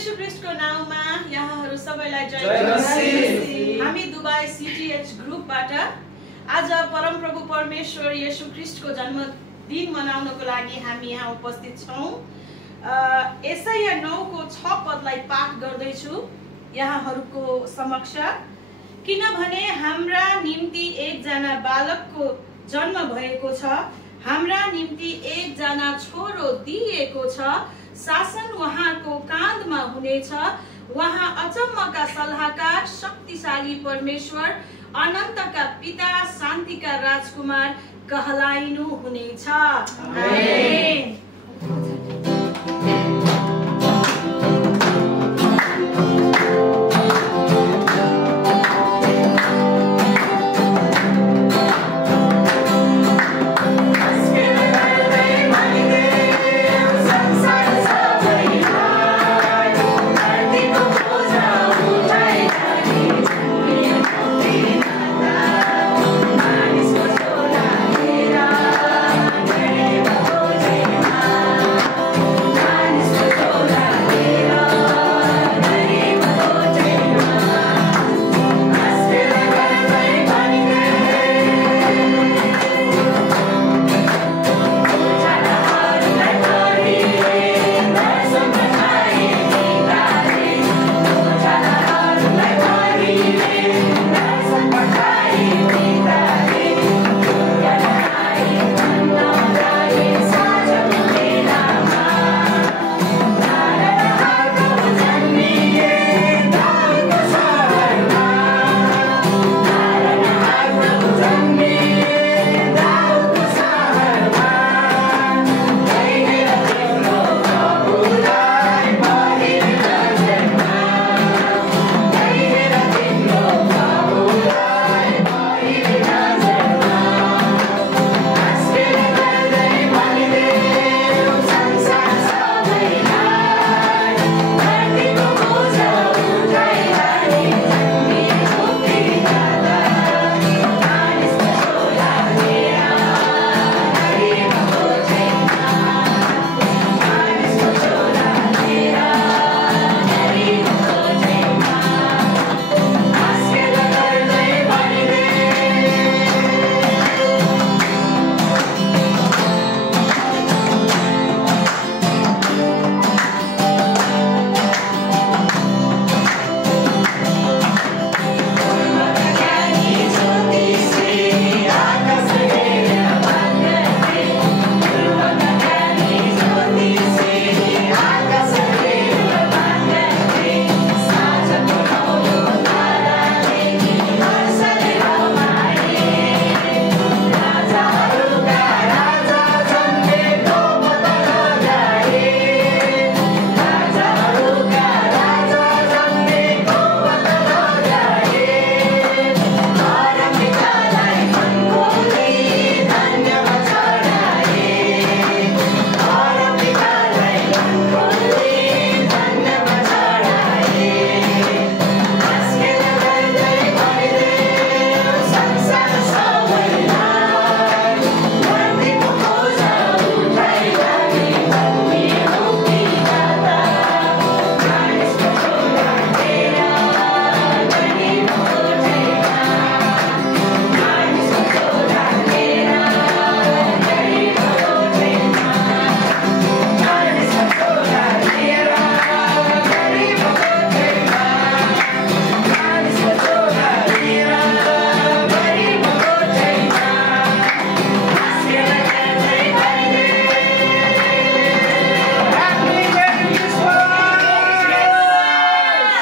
येशू ख्रीष्टको नाममा यहाँहरू सबैलाई जय मसीह। हामी दुबई CTH ग्रुपबाट आज परमप्रभु परमेश्वर येशू ख्रीष्टको जन्मदिन मनाउनको लागि हामी यहाँ उपस्थित छौँ। यसाया 9:6 पदलाई पाठ गर्दैछु यहाँहरूको समक्ष। किनभने हाम्रा निम्ति एकजना बालकको जन्म भएको छ, हाम्रा निम्ति एकजना छोरो दिएको छ, शासन उहाँको काँधमा हुनेछ। उहाँ अचम्मका सल्लाहकार, शक्तिशाली परमेश्वर, अनन्तका पिता, शान्तिका राजकुमार कहलाइनु हुनेछ। आमेन।